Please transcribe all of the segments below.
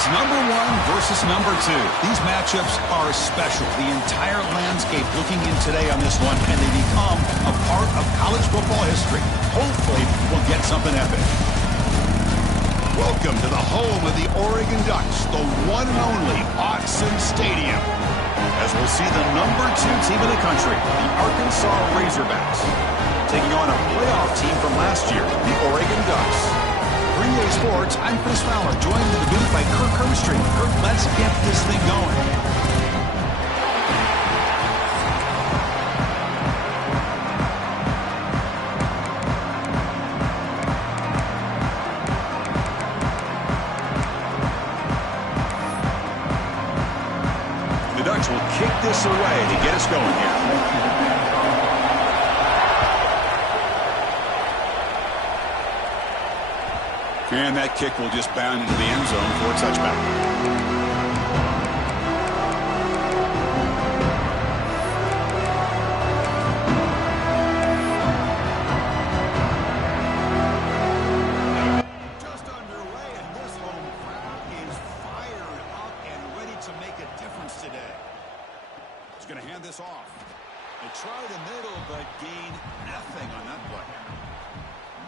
It's number one versus number two. These matchups are special. The entire landscape looking in today on this one, and they become a part of college football history. Hopefully, we'll get something epic. Welcome to the home of the Oregon Ducks, the one and only Autzen Stadium. As we'll see the number two team in the country, the Arkansas Razorbacks, taking on a playoff team from last year, the Oregon Ducks. For EA Sports, I'm Chris Fowler, joined in the booth by Kirk Herbstreit. Kirk, let's get this thing going. The Ducks will kick this away to get us going here. And that kick will just bound into the end zone for a touchback. Just underway, and this home crowd is fired up and ready to make a difference today. He's going to hand this off. They try the middle, but gain nothing on that play.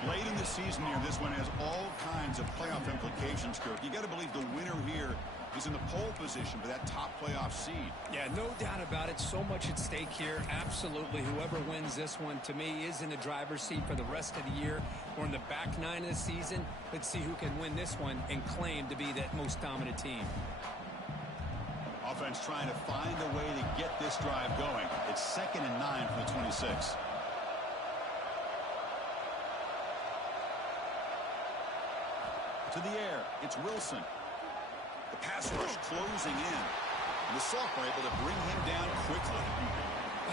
Late in the season here, this one has all kinds of playoff implications, Kirk. You got to believe the winner here is in the pole position for that top playoff seed. Yeah, no doubt about it. So much at stake here. Absolutely. Whoever wins this one, to me, is in the driver's seat for the rest of the year. We're in the back nine of the season. Let's see who can win this one and claim to be that most dominant team. Offense trying to find a way to get this drive going. It's 2nd and 9 from the 26. To the air, it's Wilson. The pass rush closing in. And the sophomore able to bring him down quickly.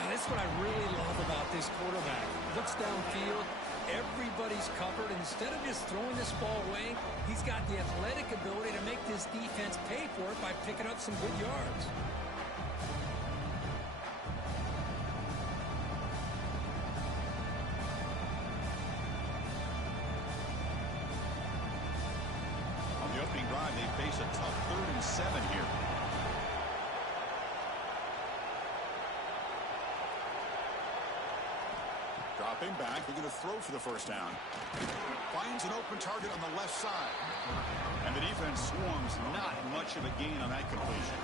That's what I really love about this quarterback. Looks downfield, everybody's covered. Instead of just throwing this ball away, he's got the athletic ability to make this defense pay for it by picking up some good yards. They face a tough 3rd and 7 here. Dropping back, they're going to throw for the first down. Finds an open target on the left side. And the defense swarms, not much of a gain on that completion.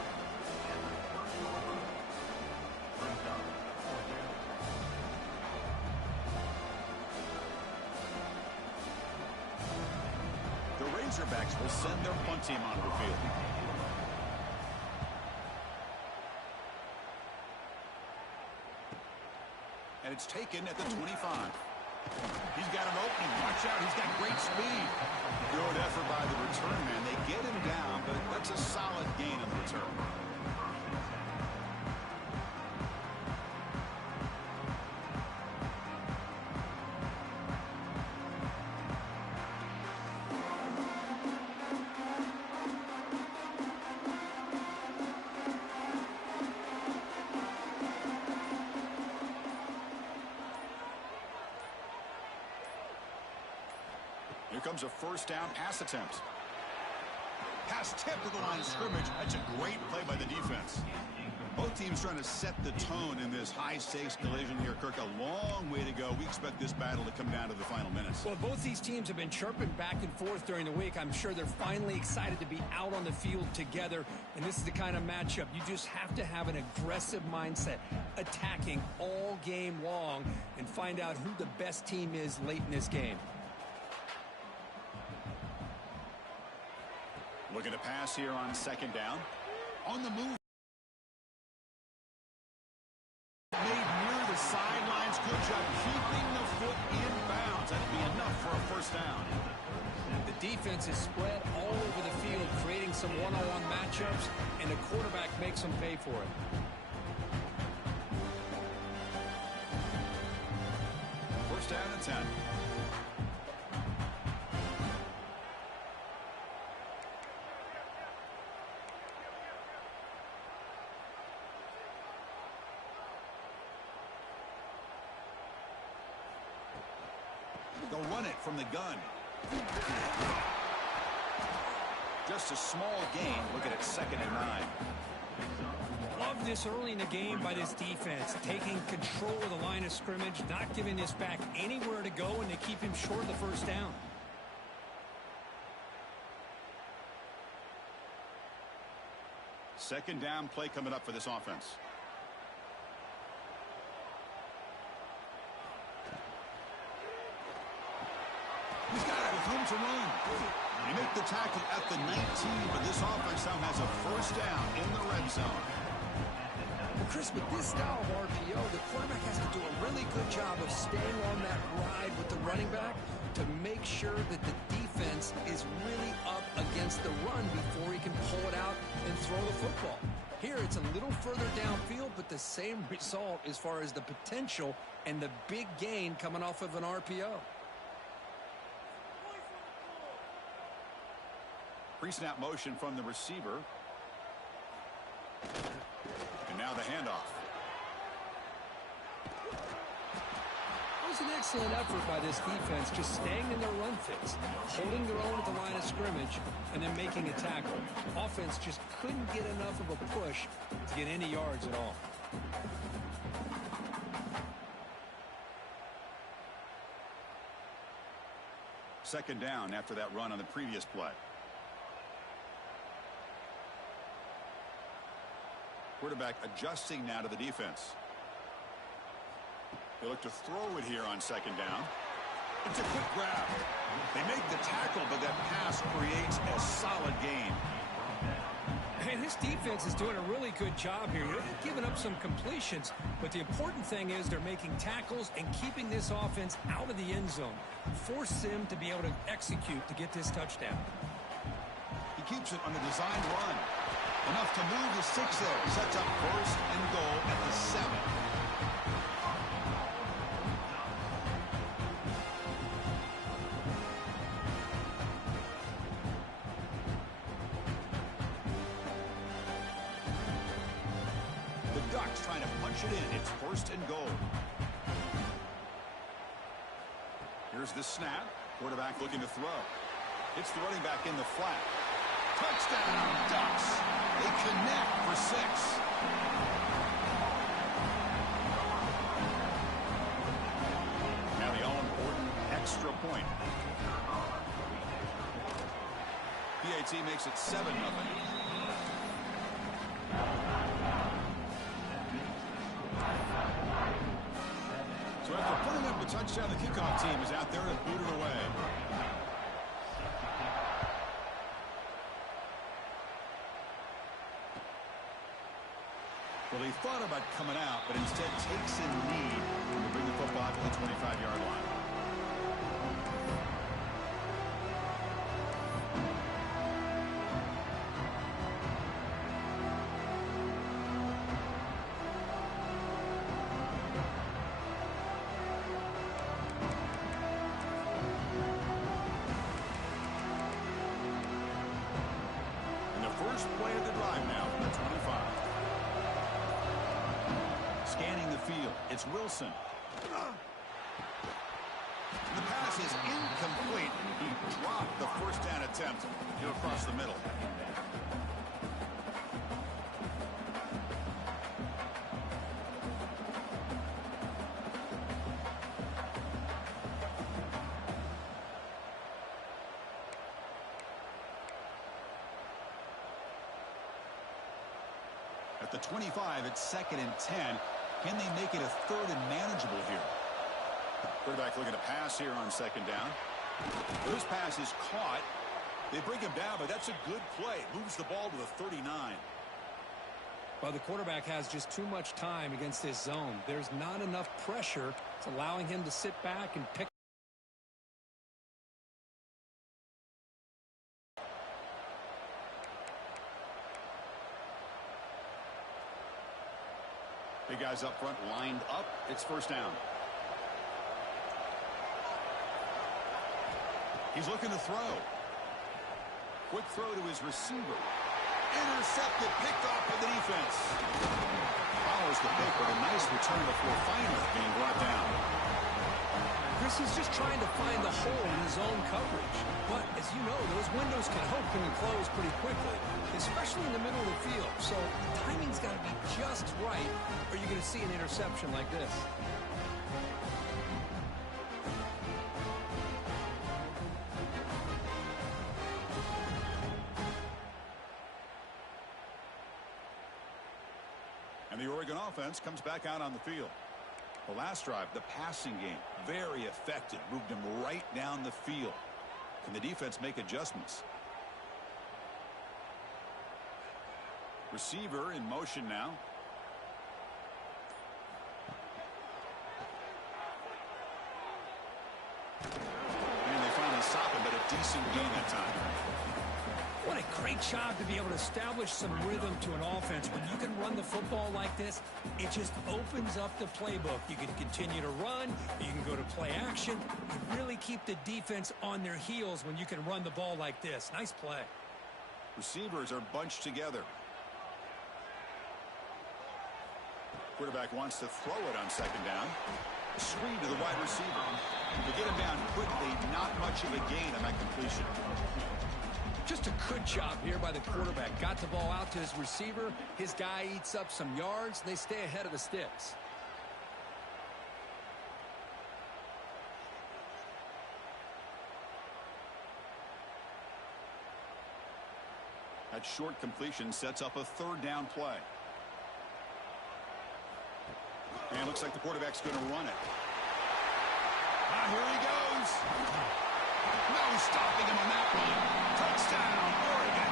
Razorbacks will send their punt team onto the field. And it's taken at the 25. He's got an opening. Watch out. He's got great speed. Good effort by the return man. They get him down, but that's a solid gain on the return. comes a first down pass attempt. Pass tipped to the line of scrimmage. That's a great play by the defense. Both teams trying to set the tone in this high-stakes collision here, Kirk. A long way to go. We expect this battle to come down to the final minutes. Well, both these teams have been chirping back and forth during the week. I'm sure they're finally excited to be out on the field together. And this is the kind of matchup you just have to have an aggressive mindset, attacking all game long, and find out who the best team is late in this game. Looking to pass here on second down. On the move. Made near the sidelines. Good job keeping the foot in bounds. That'd be enough for a first down. The defense is spread all over the field, creating some one-on-one matchups, and the quarterback makes them pay for it. First down and 10. They'll run it from the gun. Just a small gain. Look at it, 2nd and 9. Love this early in the game by this defense, taking control of the line of scrimmage, not giving this back anywhere to go, and they keep him short of the first down. Second down play coming up for this offense. He's got it with room to run. They make the tackle at the 19, but this offense now has a first down in the red zone. Well, Chris, with this style of RPO, the quarterback has to do a really good job of staying on that ride with the running back to make sure that the defense is really up against the run before he can pull it out and throw the football. Here, it's a little further downfield, but the same result as far as the potential and the big gain coming off of an RPO. Pre-snap motion from the receiver. And now the handoff. It was an excellent effort by this defense, just staying in their run fits, holding their own at the line of scrimmage, and then making a tackle. Offense just couldn't get enough of a push to get any yards at all. Second down after that run on the previous play. Quarterback adjusting now to the defense. They look to throw it here on second down. It's a quick grab. They make the tackle, but that pass creates a solid gain. And this defense is doing a really good job here. They're giving up some completions, but the important thing is they're making tackles and keeping this offense out of the end zone. Force them to be able to execute to get this touchdown. He keeps it on the design run. Enough to move the 6 there. Sets up first and goal at the 7. The Ducks trying to punch it in. It's first and goal. Here's the snap. Quarterback looking to throw. It's the running back in the flat. Touchdown, Ducks. They connect for 6. Now the all-important extra point. PAT makes it 7-0. So after putting up a touchdown, the kickoff team is out there to boot it away. Well, he thought about coming out, but instead takes a knee to bring the football to the 25-yard line. And the first play of the drive now from the 25. Scanning the field, it's Wilson. The pass is incomplete. He dropped the first down attempt here across the middle. At the 25, it's 2nd and 10. Can they make it a 3rd and manageable here? Quarterback looking to pass here on 2nd down. This pass is caught. They bring him down, but that's a good play. Moves the ball to the 39. Well, the quarterback has just too much time against this zone. There's not enough pressure. It's allowing him to sit back and pick. Big guys up front lined up. It's 1st down. He's looking to throw. Quick throw to his receiver. Intercepted, picked off by the defense. Follows the pick with a nice return before finally being brought down. Chris is just trying to find the hole in his own coverage. But, as you know, those windows can open and close pretty quickly, especially in the middle of the field. So the timing's got to be just right, or you're going to see an interception like this. And the Oregon offense comes back out on the field. The last drive, the passing game, very effective. Moved him right down the field. Can the defense make adjustments? Receiver in motion now. And they finally stop him, but a decent gain that time. What a great job to be able to establish some rhythm to an offense. When you can run the football like this, it just opens up the playbook. You can continue to run, you can go to play action. You really keep the defense on their heels when you can run the ball like this. Nice play. Receivers are bunched together. Quarterback wants to throw it on 2nd down. Screen to the wide receiver. To get him down quickly, not much of a gain on that completion. Just a good job here by the quarterback. Got the ball out to his receiver. His guy eats up some yards. They stay ahead of the sticks. That short completion sets up a 3rd down play. And looks like the quarterback's going to run it. Here he goes. No stopping him on that one. Touchdown, Oregon.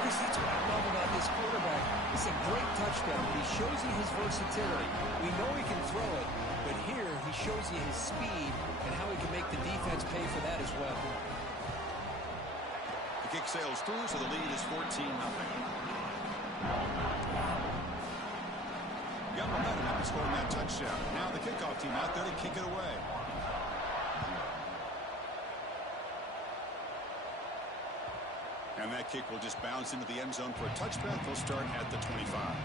Chris, that's what I love about this quarterback. It's a great touchdown. He shows you his versatility. We know he can throw it, but here he shows you his speed and how he can make the defense pay for that as well. The kick sails through, so the lead is 14-0. Got momentum after scoring that touchdown. Now the kickoff team out there to kick it away. And that kick will just bounce into the end zone for a touchback. They'll start at the 25.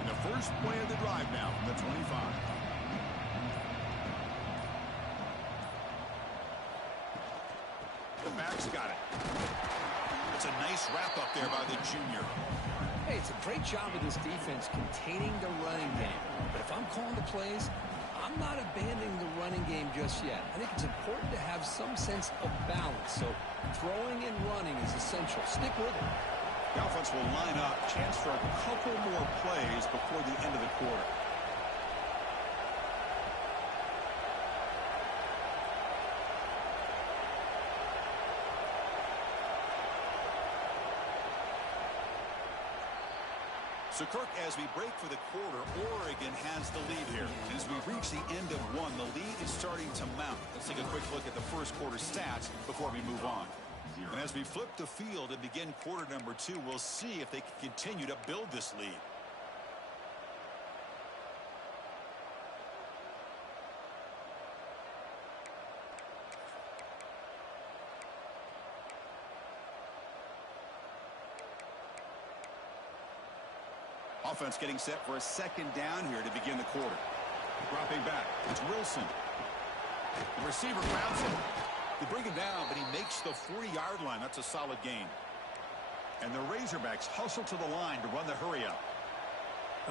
And the first play of the drive now from the 25. Back's got it. It's a nice wrap up there by the junior. Hey, it's a great job of this defense containing the running game. But if I'm calling the plays, I'm not abandoning the running game just yet. I think it's important to have some sense of balance. So throwing and running is essential. Stick with it. The offense will line up. Chance for a couple more plays before the end of the quarter. So, Kirk, as we break for the quarter, Oregon has the lead here. As we reach the end of one, the lead is starting to mount. Let's take a quick look at the first quarter stats before we move on. And as we flip the field and begin quarter number 2, we'll see if they can continue to build this lead. Offense getting set for a second down here to begin the quarter. Dropping back, it's Wilson. The receiver grabs him. They bring him down, but he makes the 40-yard line. That's a solid gain. And the Razorbacks hustle to the line to run the hurry-up.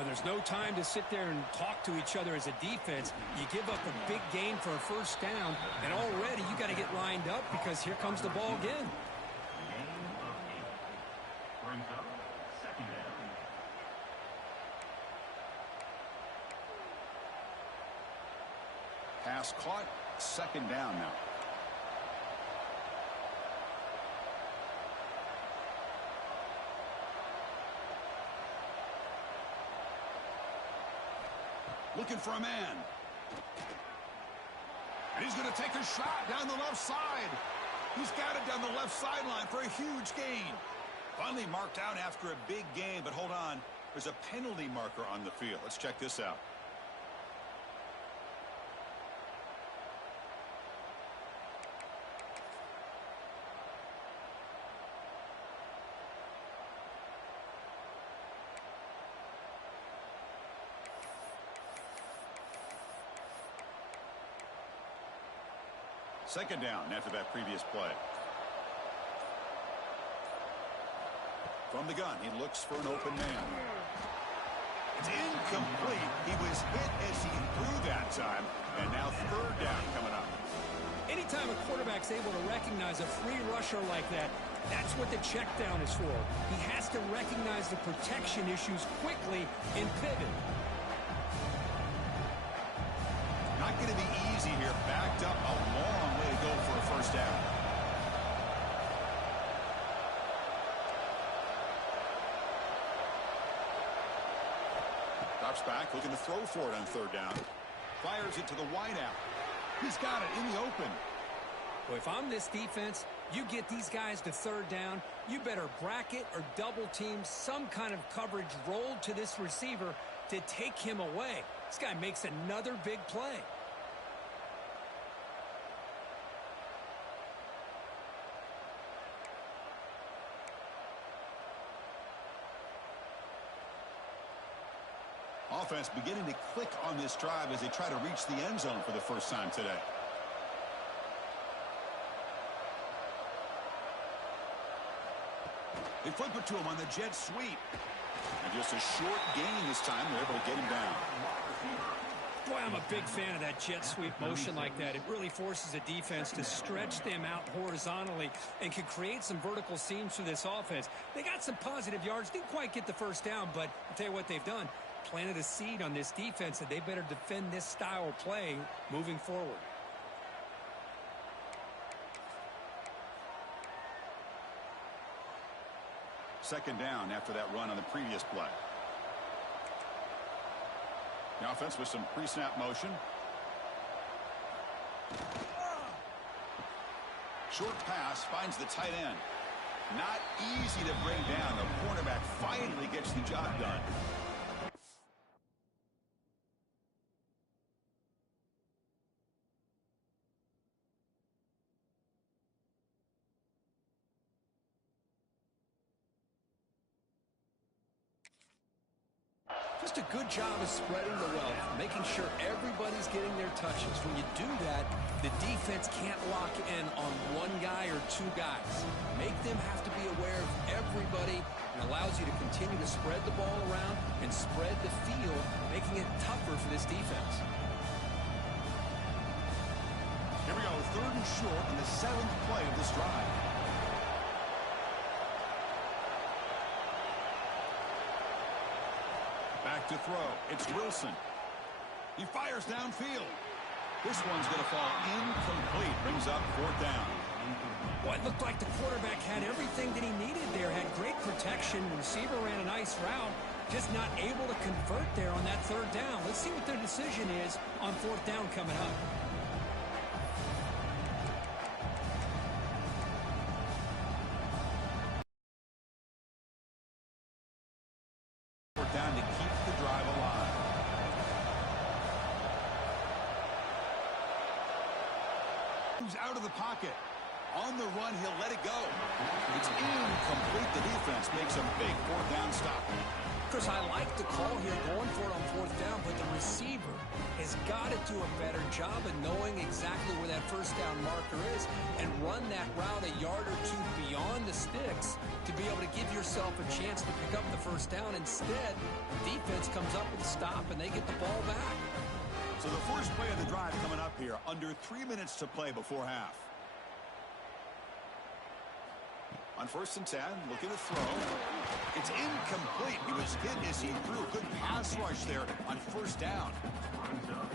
There's no time to sit there and talk to each other as a defense. You give up a big gain for a first down, and already you got to get lined up because here comes the ball again. Pass caught, second down now. Looking for a man. And he's going to take a shot down the left side. He's got it down the left sideline for a huge gain. Finally marked out after a big gain, but hold on. There's a penalty marker on the field. Let's check this out. Second down after that previous play. From the gun, he looks for an open man. It's incomplete. He was hit as he threw that time, and now third down coming up. Anytime a quarterback's able to recognize a free rusher like that, that's what the check down is for. He has to recognize the protection issues quickly and pivot. Not going to be easy here. Backed up a long way to go for a first down. Drops back, looking to throw for it on third down. Fires it to the wideout. He's got it in the open. Well, if I'm this defense, you get these guys to third down, you better bracket or double team some kind of coverage rolled to this receiver to take him away. This guy makes another big play. Offense beginning to click on this drive as they try to reach the end zone for the first time today. They flip it to him on the jet sweep. And just a short gain this time. They're able to get him down. Boy, I'm a big fan of that jet sweep motion like that. It really forces a defense to stretch them out horizontally and can create some vertical seams for this offense. They got some positive yards. Didn't quite get the first down, but I'll tell you what they've done. Planted a seed on this defense that they better defend this style of play moving forward. Second down after that run on the previous play. The offense with some pre-snap motion. Short pass finds the tight end. Not easy to bring down. The cornerback finally gets the job done. Just a good job of spreading the wealth, making sure everybody's getting their touches. When you do that, the defense can't lock in on one guy or two guys. Make them have to be aware of everybody and allows you to continue to spread the ball around and spread the field, making it tougher for this defense. Here we go, third and short in the 7th play of this drive. Back to throw. It's Wilson. He fires downfield. This one's going to fall incomplete. Brings up fourth down. Well, it looked like the quarterback had everything that he needed there. Had great protection. The receiver ran a nice route. Just not able to convert there on that third down. Let's see what their decision is on fourth down coming up. Down to keep the drive alive. Moves out of the pocket. On the run, he'll let it go. It's incomplete. The defense makes a big fourth down stop. course, I like the call here going for it on fourth down, but the receiver has got to do a better job of knowing exactly where that first down marker is and run that route a yard or two beyond the sticks to be able to give yourself a chance to pick up the first down. Instead, the defense comes up with a stop, and they get the ball back. So the first play of the drive coming up here, under 3 minutes to play before half. On 1st and 10, looking to throw. It's incomplete. He was hit as he threw. Good pass rush there on 1st down.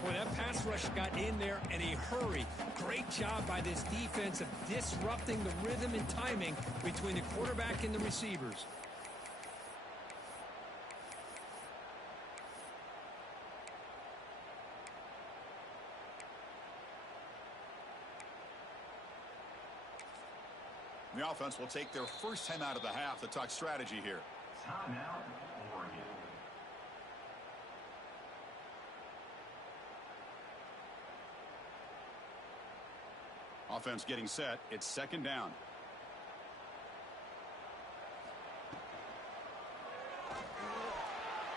Boy, that pass rush got in there in a hurry. Great job by this defense of disrupting the rhythm and timing between the quarterback and the receivers. The offense will take their first time out of the half to talk strategy here. Timeout, Oregon. Offense getting set. It's 2nd down.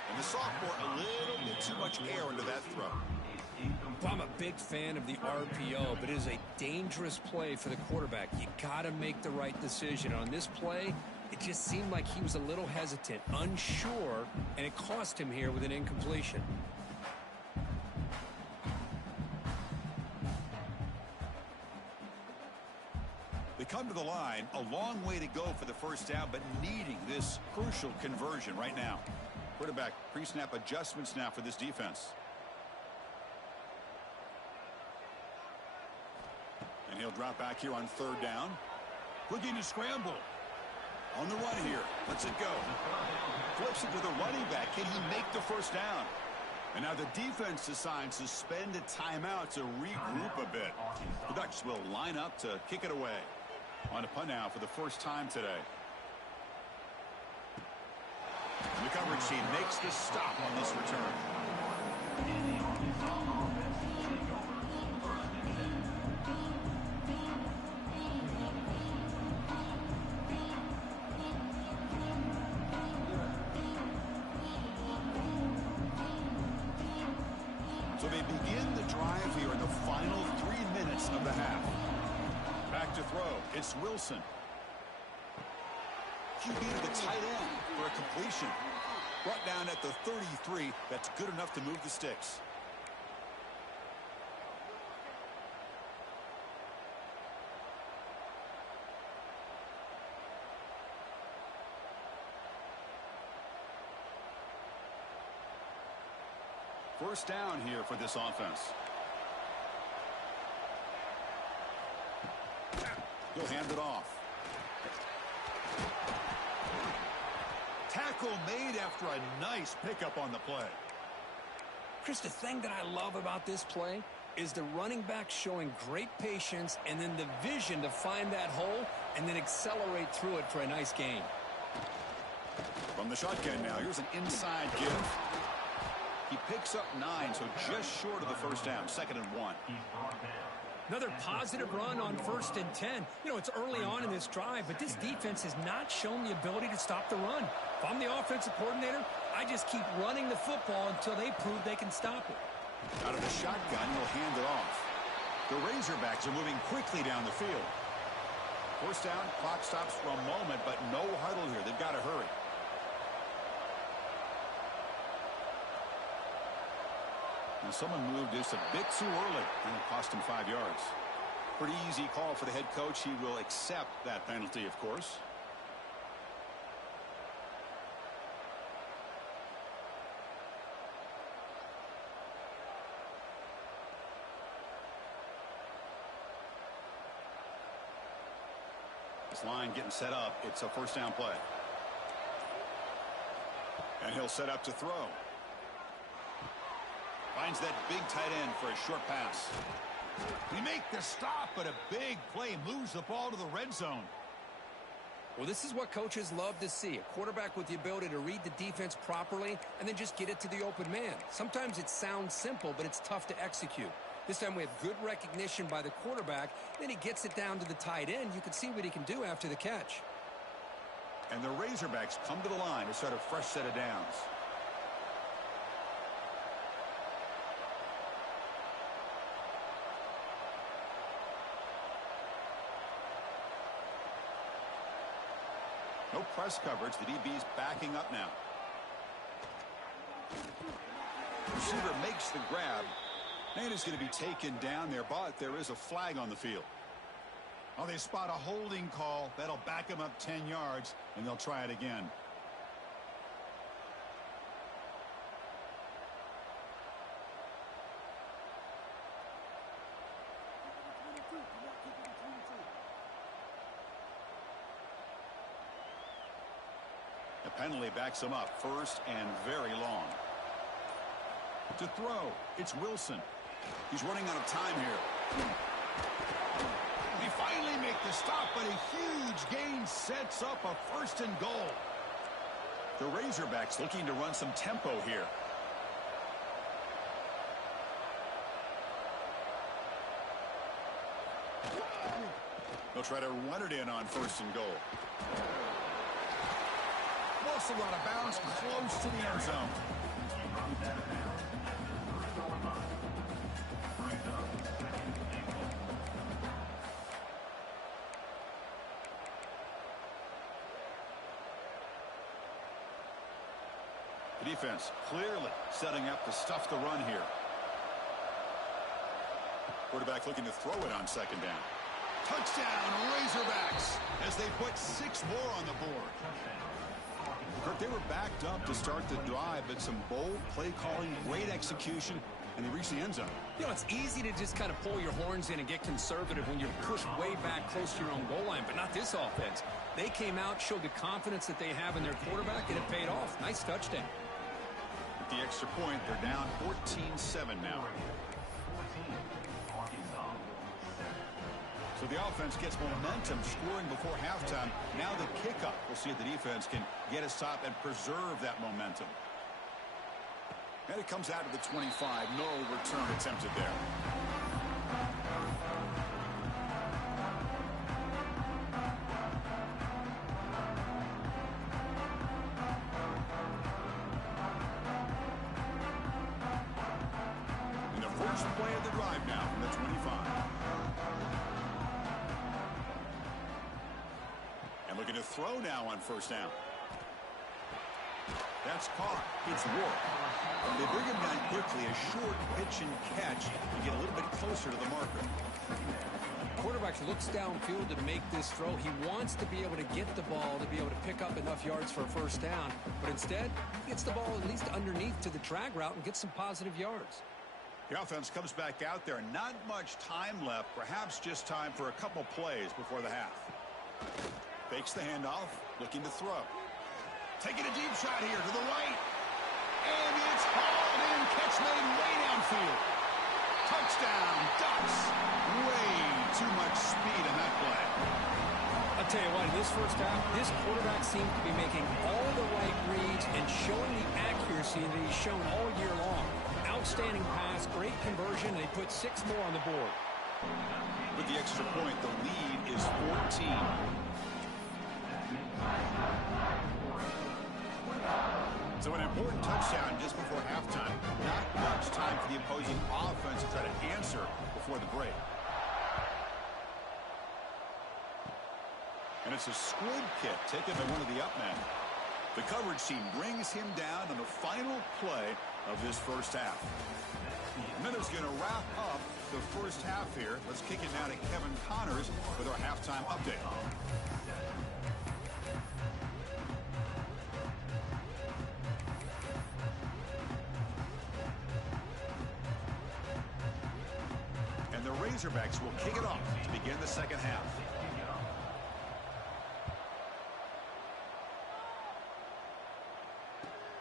And the sophomore, a little bit too much air into that throw. Well, I'm a big fan of the RPO, but it is a dangerous play for the quarterback. You got to make the right decision. On this play, it just seemed like he was a little hesitant, unsure, and it cost him here with an incompletion. They come to the line, a long way to go for the first down, but needing this crucial conversion right now. Quarterback pre-snap adjustments now for this defense. And he'll drop back here on 3rd down. Looking to scramble. On the run here. Lets it go. Flips it to the running back. Can he make the first down? And now the defense decides to spend a timeout to regroup a bit. The Ducks will line up to kick it away. On a punt now for the first time today. And the coverage team makes the stop on this return. So they begin the drive here in the final 3 minutes of the half. Back to throw. It's Wilson. QB to the tight end for a completion. Brought down at the 33. That's good enough to move the sticks. First down here for this offense. He'll hand it off. Tackle made after a nice pickup on the play. Chris, the thing that I love about this play is the running back showing great patience and then the vision to find that hole and then accelerate through it for a nice gain. From the shotgun now, here's an inside give. He picks up 9, so just short of the first down, 2nd and 1. Another positive run on 1st and 10. You know, it's early on in this drive, but this defense has not shown the ability to stop the run. If I'm the offensive coordinator, I just keep running the football until they prove they can stop it. Out of the shotgun, he'll hand it off. The Razorbacks are moving quickly down the field. First down, clock stops for a moment, but no huddle here. They've got to hurry. And someone moved just a bit too early, and it cost him 5 yards. Pretty easy call for the head coach. He will accept that penalty, of course. This line getting set up. It's a first down play. And he'll set up to throw. Finds that big tight end for a short pass. We make the stop, but a big play moves the ball to the red zone. Well, this is what coaches love to see. A quarterback with the ability to read the defense properly and then just get it to the open man. Sometimes it sounds simple, but it's tough to execute. This time we have good recognition by the quarterback. Then he gets it down to the tight end. You can see what he can do after the catch. And the Razorbacks come to the line to start a fresh set of downs. press coverage. The DB's backing up now. Receiver makes the grab, and is going to be taken down there, but there is a flag on the field. Oh, they spot a holding call. That'll back them up 10 yards, and they'll try it again. The penalty backs him up, first and very long. To throw, it's Wilson. He's running out of time here. They finally make the stop, but a huge gain sets up a first and goal. The Razorbacks looking to run some tempo here. They'll try to run it in on first and goal. Also out of bounds, close to the end zone. The defense clearly setting up to stuff the run here. Quarterback looking to throw it on second down. Touchdown, Razorbacks, as they put 6 more on the board. They were backed up to start the drive, but some bold play calling, great execution, and they reached the end zone. You know, it's easy to just kind of pull your horns in and get conservative when you're pushed way back close to your own goal line, but not this offense. They came out, showed the confidence that they have in their quarterback, and it paid off. Nice touchdown. With the extra point, they're down 14-7 now. So the offense gets momentum scoring before halftime. Now the kickoff. We'll see if the defense can get a stop and preserve that momentum. And it comes out to the 25. No return attempted there. And the first play of the drive now from the 25. Looking to throw now on first down. That's caught. It's Ward. They bring him down quickly. A short pitch and catch to get a little bit closer to the marker. Quarterback looks downfield to make this throw. He wants to be able to get the ball to be able to pick up enough yards for a first down. But instead, he gets the ball at least underneath to the drag route and gets some positive yards. The offense comes back out there. Not much time left. Perhaps just time for a couple plays before the half. Fakes the handoff, looking to throw. Taking a deep shot here to the right. And it's hauled in. Catch made way downfield. Touchdown, Ducks. Way too much speed in that play. I'll tell you what, in this first half, this quarterback seemed to be making all the right reads and showing the accuracy that he's shown all year long. Outstanding pass, great conversion, and they put 6 more on the board. With the extra point, the lead is 14. So an important touchdown just before halftime. Not much time for the opposing offense to try to answer before the break. And it's a squib kick taken by one of the up men. The coverage team brings him down on the final play of this first half. And then it's going to wrap up the first half here. Let's kick it now to Kevin Connors with our halftime update. And the Razorbacks will kick it off to begin the second half.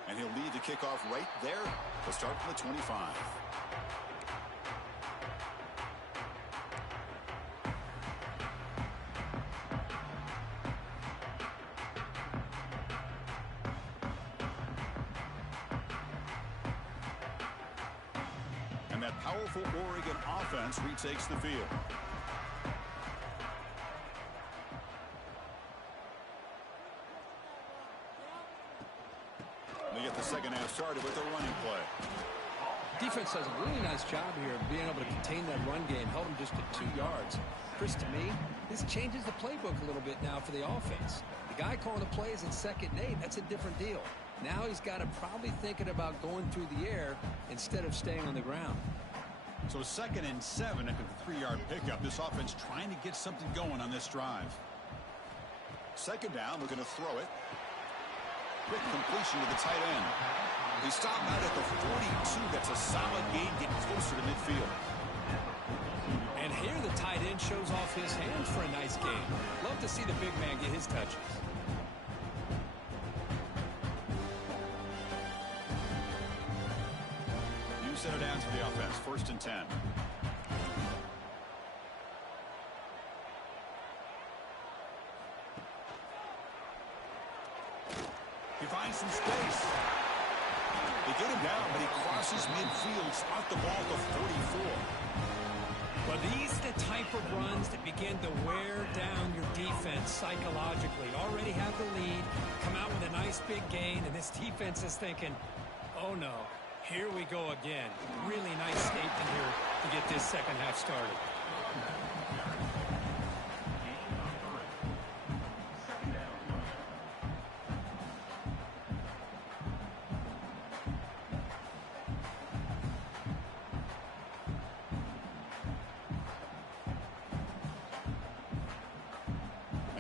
And he'll lead the kickoff right there. We'll start from the 25. And that powerful Oregon offense retakes the field. They get the second half started with a running play. Defense does a really nice job here of being able to contain that run game, held them just to 2 yards. Chris, to me, this changes the playbook a little bit now for the offense. The guy calling the plays at 2nd and 8, that's a different deal. Now he's got to probably thinking about going through the air instead of staying on the ground. So 2nd and 7 after the 3-yard pickup. This offense trying to get something going on this drive. 2nd down, we're going to throw it. Quick completion to the tight end. He stopped out at the 42. That's a solid gain, getting closer to midfield. And here the tight end shows off his hands for a nice gain. Love to see the big man get his touches. New set of downs for the offense. 1st and 10. He finds some space. They get him down, but he crosses midfield, spot the ball at the 44. Well, these are the type of runs that begin to wear down your defense psychologically. Already have the lead, come out with a nice big gain, and this defense is thinking, oh no, here we go again. Really nice statement here to get this second half started.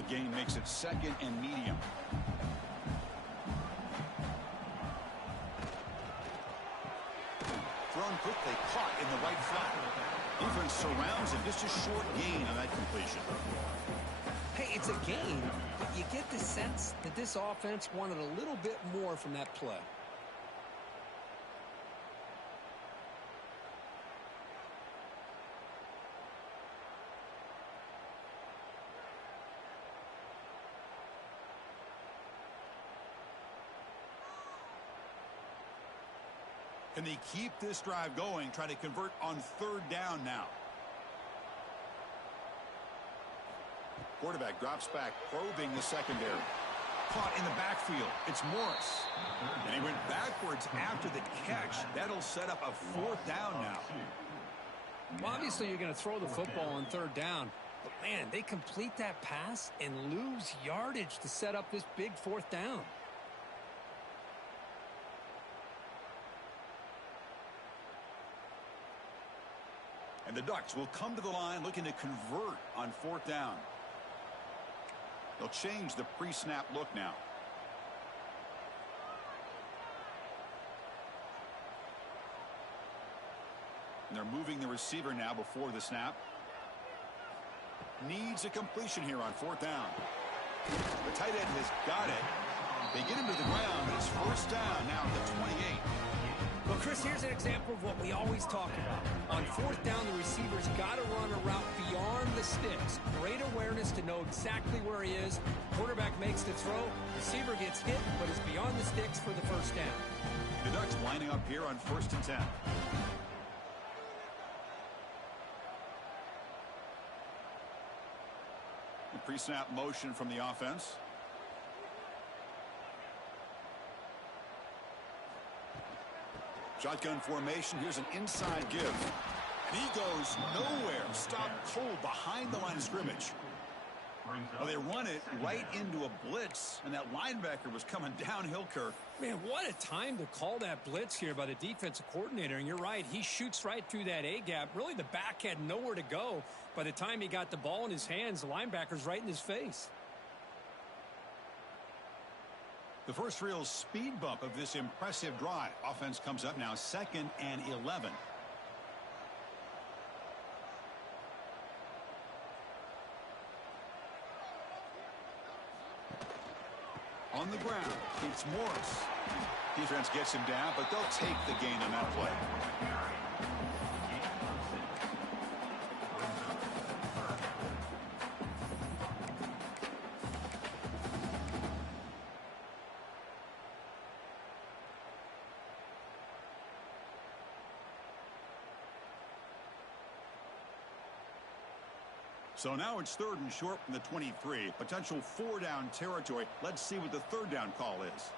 Gain makes it 2nd and medium. Thrown quickly, caught in the right flat. Defense surrounds him. Just a short gain on that completion. Hey, it's a gain, but you get the sense that this offense wanted a little bit more from that play. Can they keep this drive going, try to convert on 3rd down now? Quarterback drops back, probing the secondary. Caught in the backfield. It's Morris. And he went backwards after the catch. That'll set up a 4th down now. Well, obviously, you're going to throw the football on 3rd down. But, man, they complete that pass and lose yardage to set up this big 4th down. And the Ducks will come to the line looking to convert on 4th down. They'll change the pre-snap look now. And they're moving the receiver now before the snap. Needs a completion here on 4th down. The tight end has got it. They get him to the ground, but it's 1st down now at the 28. Well, Chris, here's an example of what we always talk about. On 4th down, the receiver's got to run a route beyond the sticks. Great awareness to know exactly where he is. Quarterback makes the throw. Receiver gets hit, but is beyond the sticks for the 1st down. The Ducks lining up here on 1st and 10. The pre-snap motion from the offense. Shotgun formation. Here's an inside give. And he goes nowhere. Stopped cold behind the line of scrimmage. Well, they run it right into a blitz, and that linebacker was coming downhill, Kirk. Man, what a time to call that blitz here by the defensive coordinator. And you're right, he shoots right through that A-gap. Really, the back had nowhere to go. By the time he got the ball in his hands, the linebacker's right in his face. The first real speed bump of this impressive drive. Offense comes up now 2nd and 11. On the ground, it's Morris. Defense gets him down, but they'll take the gain on that play. So now it's 3rd and short from the 23. Potential 4-down territory. Let's see what the 3rd down call is.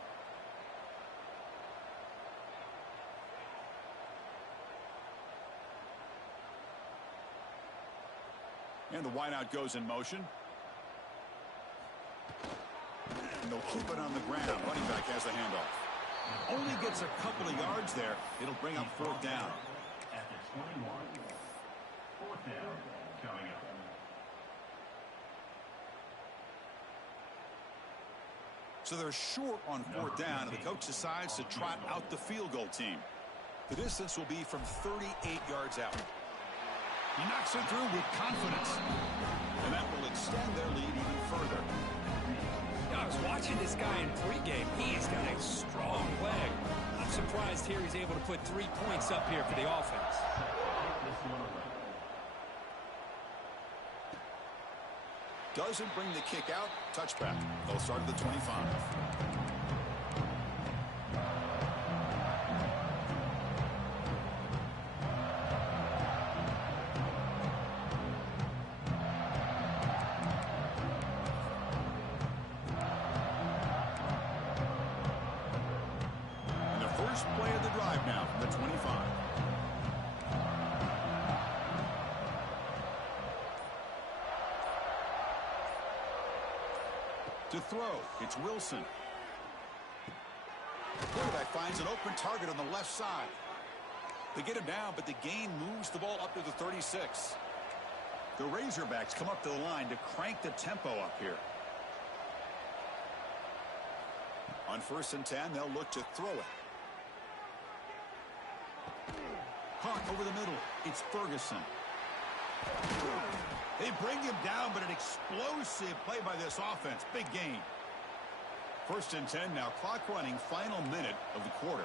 And the wideout goes in motion. and they'll keep it on the ground. Running back has the handoff. Only gets a couple of yards there. It'll bring up fourth down. At the 21, fourth down coming up. So they're short on fourth down, and the coach decides to trot out the field goal team. The distance will be from 38 yards out. He knocks it through with confidence. And that will extend their lead even further. I was watching this guy in pregame. He's got a strong leg. I'm surprised here he's able to put 3 points up here for the offense. Doesn't bring the kick out. Touchback. They'll start at the 25. And the first play of the drive now from the 25. To throw, it's Wilson. Quarterback finds an open target on the left side. They get him down, but the gain moves the ball up to the 36. The Razorbacks come up to the line to crank the tempo up here. On 1st and 10, they'll look to throw it. Hawk over the middle. It's Ferguson. They bring him down, but an explosive play by this offense. Big gain. 1st and 10 now. Clock running. Final minute of the quarter.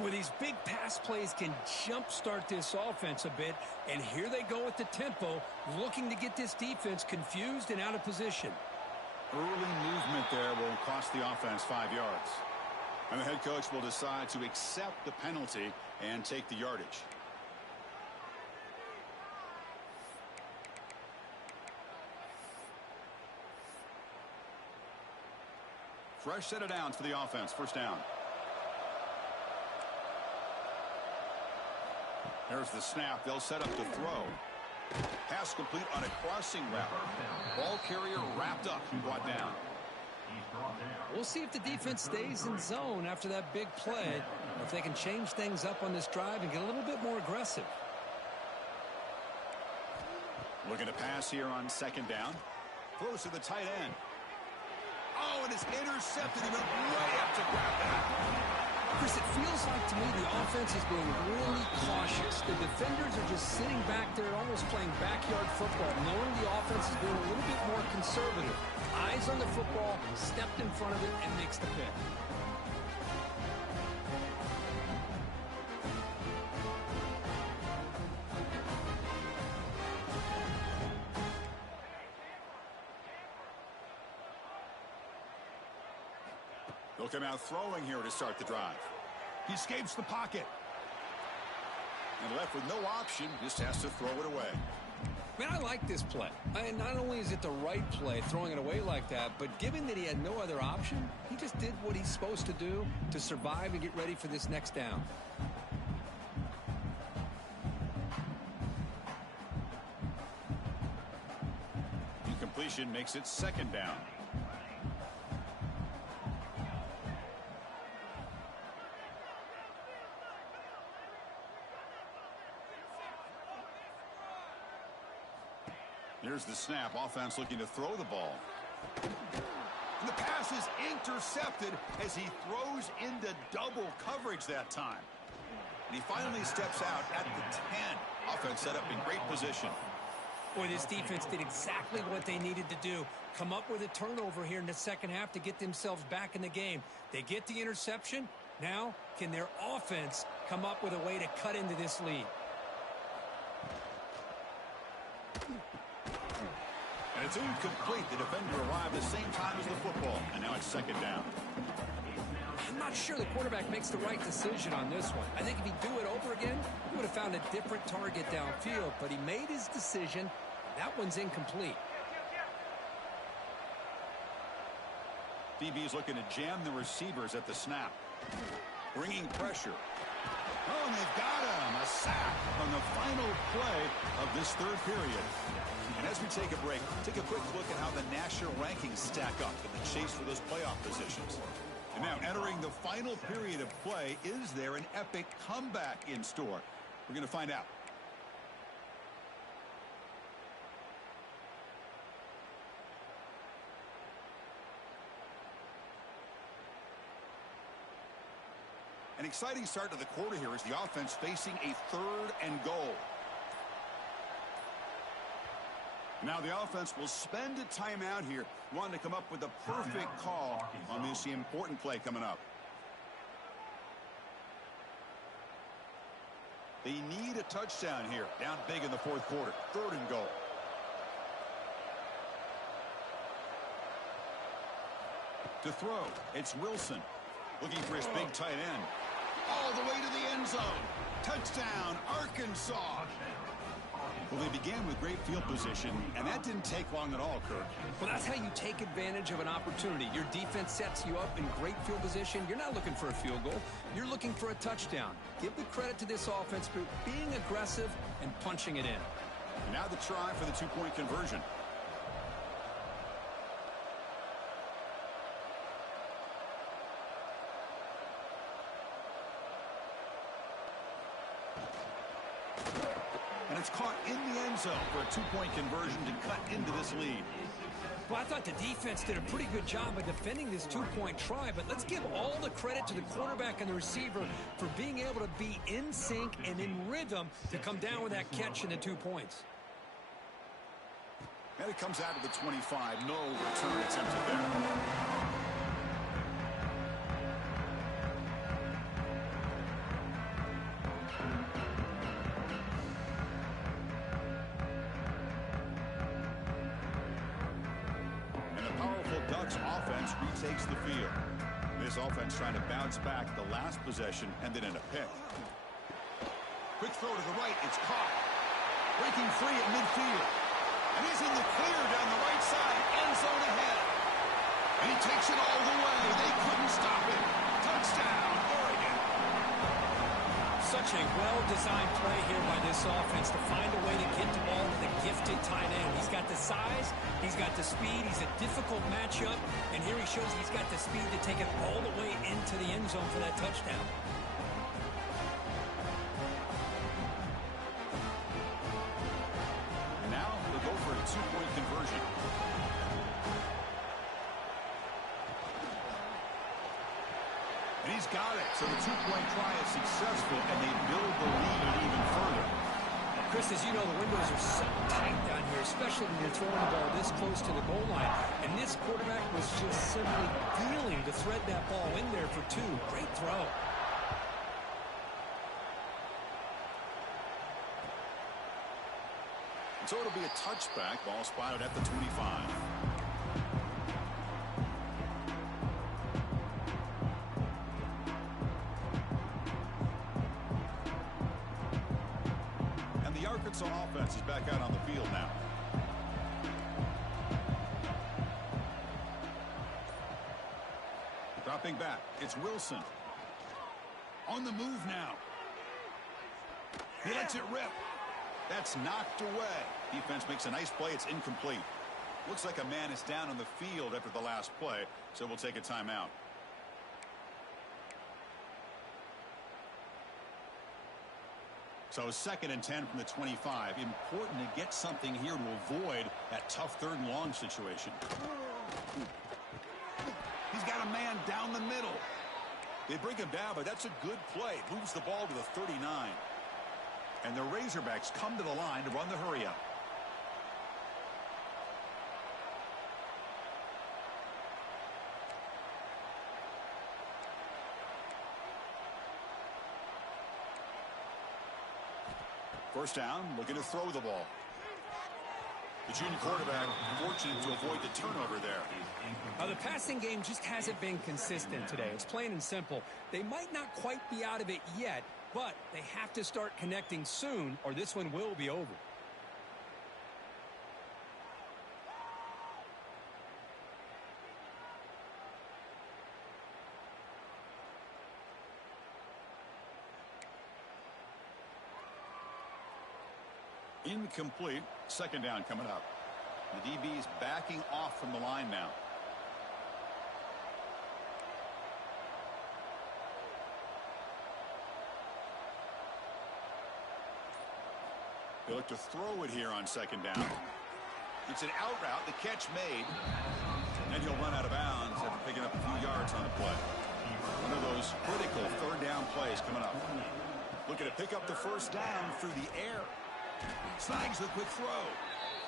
Well, these big pass plays can jumpstart this offense a bit, and here they go with the tempo, looking to get this defense confused and out of position. Early movement there will cost the offense 5 yards. And the head coach will decide to accept the penalty and take the yardage. Fresh set of downs for the offense. 1st down. There's the snap. They'll set up the throw. Pass complete on a crossing route. Ball carrier wrapped up and brought down. We'll see if the defense stays in zone after that big play, or if they can change things up on this drive and get a little bit more aggressive. Looking to pass here on 2nd down. Throws to the tight end. Oh, and it's intercepted. He went way up to grab that. Chris, it feels like to me the offense is being really cautious. The defenders are just sitting back there almost playing backyard football, knowing the offense is being a little bit more conservative. Eyes on the football, stepped in front of it, and makes the pick. They'll come out throwing here to start the drive. He escapes the pocket. And left with no option, just has to throw it away. Man, I like this play. Not only is it the right play, throwing it away like that, but given that he had no other option, he just did what he's supposed to do to survive and get ready for this next down. Incompletion makes it 2nd down. Here's the snap. Offense looking to throw the ball. And the pass is intercepted as he throws into double coverage that time. And he finally steps out at the 10. Offense set up in great position. Boy, this defense did exactly what they needed to do. Come up with a turnover here in the 2nd half to get themselves back in the game. They get the interception. Now, can their offense come up with a way to cut into this lead? And it's incomplete. The defender arrived the same time as the football. And now it's 2nd down. I'm not sure the quarterback makes the right decision on this one. I think if he'd do it over again, he would have found a different target downfield. But he made his decision. That one's incomplete. DB's looking to jam the receivers at the snap. Bringing pressure. Oh, and they've got him. A sack on the final play of this 3rd period. And as we take a break, take a quick look at how the national rankings stack up in the chase for those playoff positions. And now entering the final period of play, is there an epic comeback in store? We're going to find out. An exciting start to the quarter here as the offense facing a 3rd and goal. Now the offense will spend a timeout here, wanting to come up with the perfect call on this important play coming up. They need a touchdown here, down big in the 4th quarter. 3rd and goal. To throw, it's Wilson, looking for his big tight end. All the way to the end zone. Touchdown, Arkansas. Well, they began with great field position, and that didn't take long at all, Kirk. Well, that's how you take advantage of an opportunity. Your defense sets you up in great field position. You're not looking for a field goal. You're looking for a touchdown. Give the credit to this offense for being aggressive and punching it in. And now the try for the 2-point conversion. And it's caught in the end zone for a 2-point conversion to cut into this lead. Well, I thought the defense did a pretty good job of defending this 2-point try, but let's give all the credit to the quarterback and the receiver for being able to be in sync and in rhythm to come down with that catch and the 2 points. And it comes out of the 25. No return attempted there. Offense retakes the field. This offense trying to bounce back the last possession and then in a pick. Quick throw to the right. It's caught. Breaking free at midfield. And he's in the clear down the right side. End zone ahead. And he takes it all the way. They couldn't stop it. Touchdown, Oregon. Such a well-designed play here by this offense to find a way to get the ball to the gifted tight end. He's got the size, he's got the speed, he's a difficult matchup, and here he shows he's got the speed to take it all the way into the end zone for that touchdown. Now they'll go for a 2-point conversion. And he's got it. So the 2-point try is successful, and they build the lead even further. Chris, as you know, the windows are so tight down here, especially when you're throwing the ball this close to the goal line. And this quarterback was just simply dealing to thread that ball in there for 2. Great throw. So it'll be a touchback. Ball spotted at the 25. Arkansas offense is back out on the field now. Dropping back, it's Wilson. On the move now. He lets it rip. That's knocked away. Defense makes a nice play. It's incomplete. Looks like a man is down on the field after the last play, so we'll take a timeout. So 2nd and 10 from the 25. Important to get something here to avoid that tough 3rd and long situation. He's got a man down the middle. They bring him down, but that's a good play. Moves the ball to the 39. And the Razorbacks come to the line to run the hurry up. First down, looking to throw the ball. The junior quarterback fortunate to avoid the turnover there. The passing game just hasn't been consistent today. It's plain and simple. They might not quite be out of it yet, but they have to start connecting soon or this one will be over. Incomplete. Second down coming up. The DB is backing off from the line now. They look to throw it here on second down. It's an out route. The catch made. And he'll run out of bounds after picking up a few yards on the play. One of those critical third down plays coming up. Looking to pick up the first down through the air. Snags the quick throw.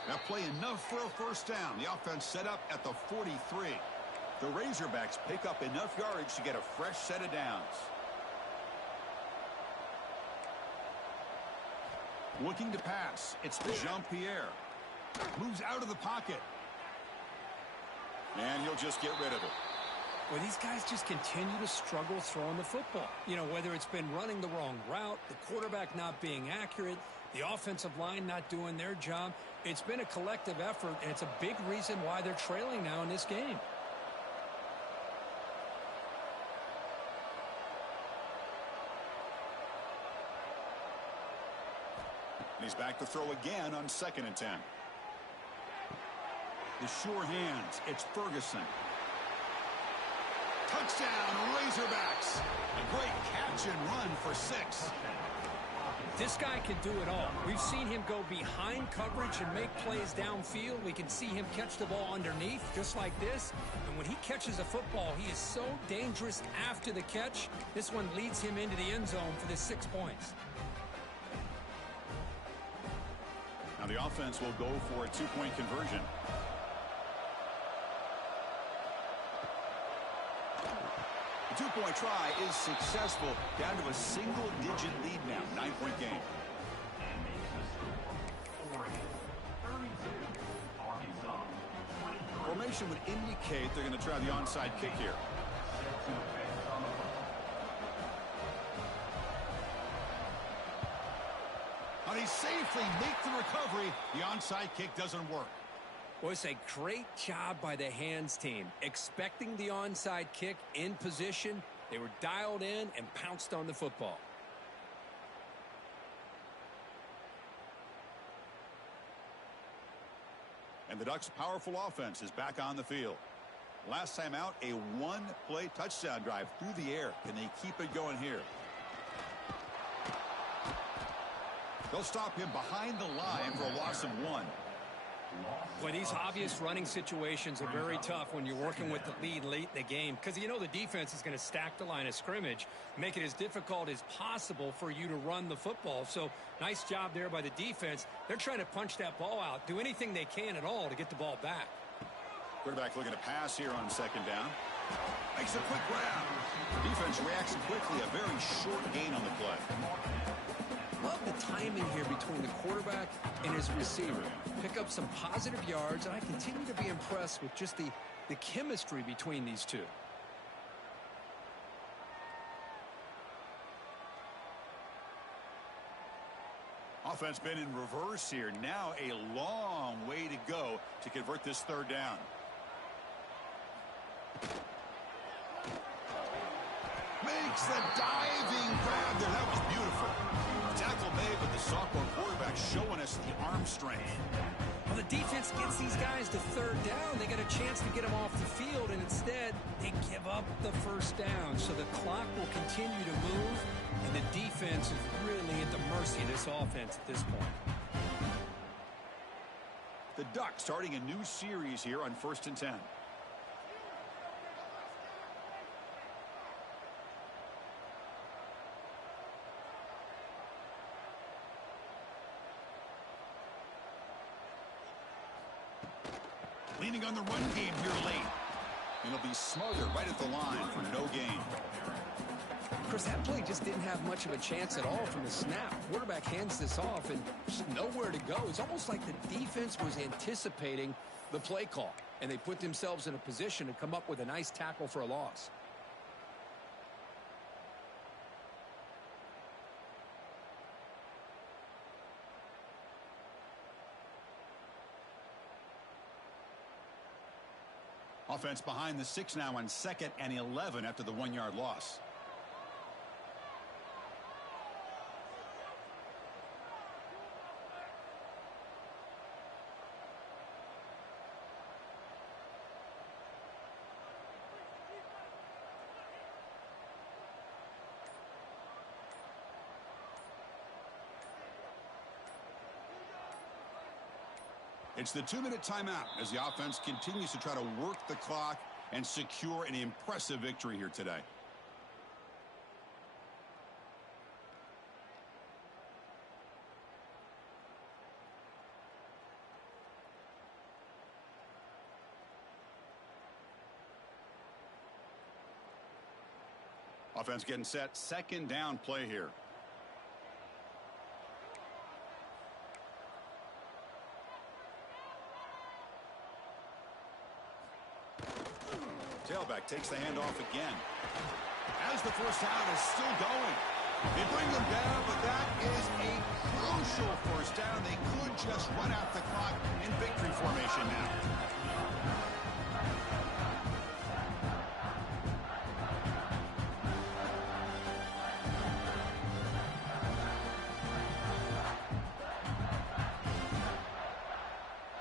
That play enough for a first down. The offense set up at the 43. The Razorbacks pick up enough yardage to get a fresh set of downs. Looking to pass. It's Jean-Pierre. Moves out of the pocket. And he'll just get rid of it. Well, these guys just continue to struggle throwing the football. You know, whether it's been running the wrong route, the quarterback not being accurate, the offensive line not doing their job. It's been a collective effort, and it's a big reason why they're trailing now in this game. He's back to throw again on 2nd and 10. The sure hands. It's Ferguson. Touchdown, Razorbacks. A great catch and run for 6. This guy can do it all. We've seen him go behind coverage and make plays downfield. We can see him catch the ball underneath, just like this. And when he catches a football, he is so dangerous after the catch. This one leads him into the end zone for the 6 points. Now the offense will go for a 2-point conversion. The 2-point try is successful. Down to a single-digit lead now. 9-point game. Formation would indicate they're going to try the onside kick here. And he safely makes the recovery. The onside kick doesn't work. Well, it's a great job by the hands team. Expecting the onside kick in position, they were dialed in and pounced on the football. And the Ducks' powerful offense is back on the field. Last time out, a one-play touchdown drive through the air. Can they keep it going here? They'll stop him behind the line for a loss of 1. Well, these obvious running situations are very tough when you're working with the lead late in the game, because you know the defense is going to stack the line of scrimmage, make it as difficult as possible for you to run the football. So nice job there by the defense. They're trying to punch that ball out, do anything they can at all to get the ball back. Quarterback looking to pass here on 2nd down. Makes a quick grab. Defense reacts quickly. A very short gain on the play. Love the timing here between the quarterback and his receiver. Pick up some positive yards, and I continue to be impressed with just the chemistry between these two. Offense been in reverse here. Now a long way to go to convert this 3rd down. Makes the diving grab there. That was beautiful. Tackle made, but the sophomore quarterback showing us the arm strength. Well, the defense gets these guys to 3rd down. They got a chance to get them off the field, and instead they give up the 1st down. So the clock will continue to move, and the defense is really at the mercy of this offense at this point. The Ducks starting a new series here on 1st and 10. Leaning on the run game here late. It'll be smothered right at the line for no gain. Chris, that play just didn't have much of a chance at all from the snap. Quarterback hands this off and just nowhere to go. It's almost like the defense was anticipating the play call, and they put themselves in a position to come up with a nice tackle for a loss. Offense behind the 6 now on 2nd and 11 after the 1-yard loss. It's the 2-minute timeout as the offense continues to try to work the clock and secure an impressive victory here today. Offense getting set. Second down play here. Tailback takes the handoff again. As the first down is still going. They bring them down, but that is a crucial first down. They could just run out the clock in victory formation now.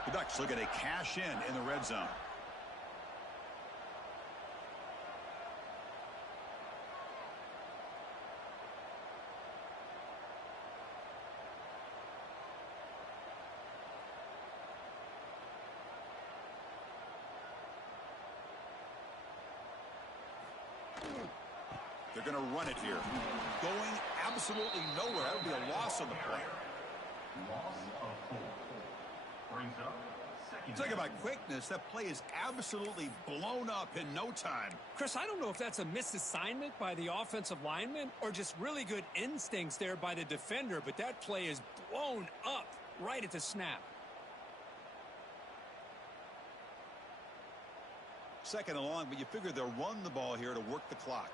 The Ducks looking to cash in the red zone. They're going to run it here. Going absolutely nowhere. That would be a loss on the play. Loss of 4. Brings up second. Talk about quickness. That play is absolutely blown up in no time. Chris, I don't know if that's a misassignment by the offensive lineman or just really good instincts there by the defender, but that play is blown up right at the snap. Second and long, but you figure they'll run the ball here to work the clock.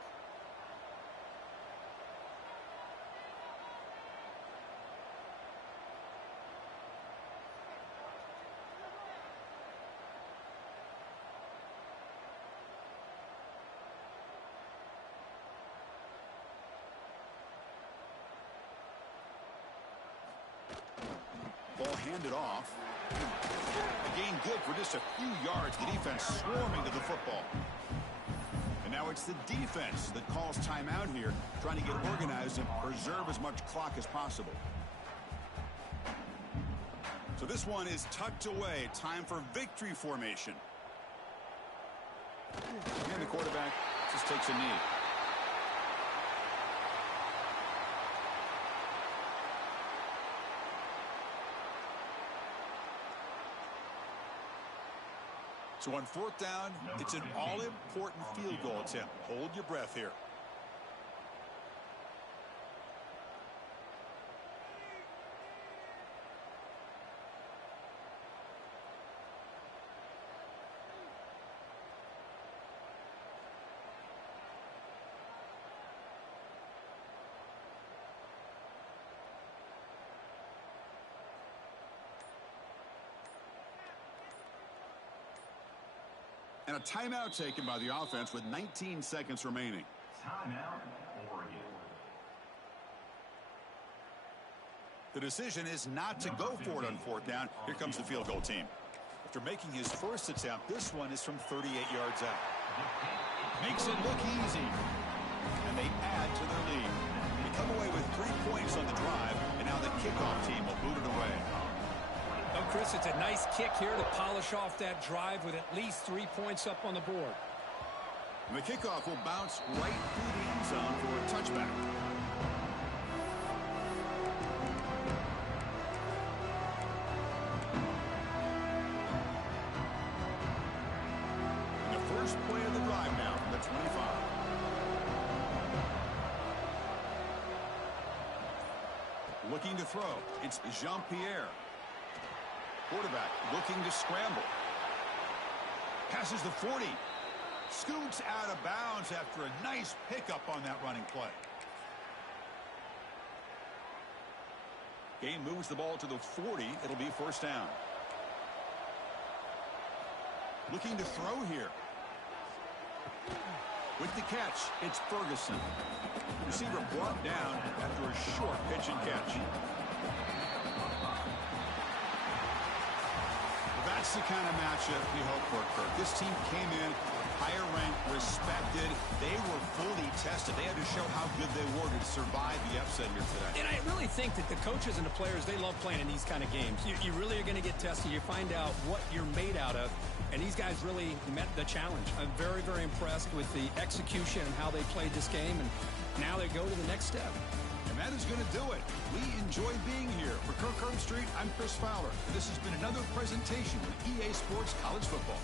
Ball handed off. A gain good for just a few yards. The defense swarming to the football. And now it's the defense that calls timeout here, trying to get organized and preserve as much clock as possible. So this one is tucked away. Time for victory formation. And the quarterback just takes a knee. So on fourth down, it's an all-important field goal attempt. Hold your breath here. And a timeout taken by the offense with 19 seconds remaining. Timeout, Oregon. The decision is not to go for it on fourth down. Here comes the field goal team. After making his first attempt, this one is from 38 yards out. Makes it look easy. And they add to their lead. They come away with 3 points on the drive, and now the kickoff team will boot it away. Oh, Chris, it's a nice kick here to polish off that drive with at least 3 points up on the board. And the kickoff will bounce right through the end zone for a touchback. And the first play of the drive now from the 25. Looking to throw. It's Jean-Pierre. Quarterback looking to scramble. Passes the 40. Scoots out of bounds after a nice pickup on that running play. Game moves the ball to the 40. It'll be first down. Looking to throw here. With the catch, it's Ferguson. Receiver brought down after a short pitch and catch. That's the kind of matchup we hope for, Kirk. This team came in higher ranked, respected. They were fully tested. They had to show how good they were to survive the upset here today. And I really think that the coaches and the players, they love playing in these kind of games. You really are going to get tested. You find out what you're made out of. And these guys really met the challenge. I'm very, very impressed with the execution and how they played this game. And now they go to the next step. And that is going to do it. We enjoy being here. For Kirk Herbstreit, I'm Chris Fowler. And this has been another presentation of EA Sports College Football.